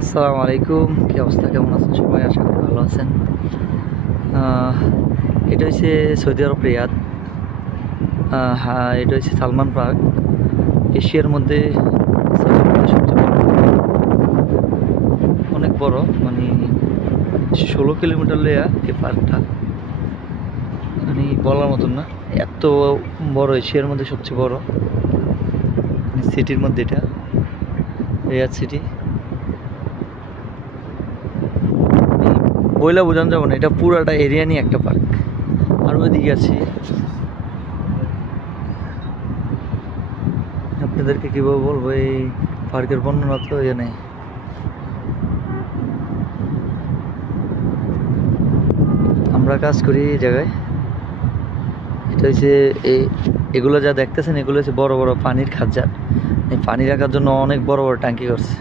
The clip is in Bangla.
আসসালামু আলাইকুম, কি অবস্থা, কেমন আছেন সবাই? আশা করি ভালো আছেন। এটা হচ্ছে সৌদি আরব রিয়াদ। হ্যাঁ, এটা হচ্ছে সালমান পার্ক। এশিয়ার মধ্যে সবচেয়ে বড়, অনেক বড়, মানে 16 কিলোমিটার লেয়া এই পার্কটা, মানে বলার মতন না, এত বড়, এশিয়ার মধ্যে সবচেয়ে বড় সিটির মধ্যে। এটা রিয়াদ সিটি, বইলা বোঝানো যাবে না, এটা পুরাটা এরিয়া নিয়ে একটা পার্ক। আর ওইদিকে আছি, আপনাদেরকে কীভাবে বলবো এই পার্কের বর্ণনা, তো নেই। আমরা কাজ করি এই জায়গায়। এটা হচ্ছে এগুলো যা দেখতেছেন, এগুলো হচ্ছে বড় বড় পানির খাঁচার। এই পানি রাখার জন্য অনেক বড় বড় ট্যাঙ্কি করছে।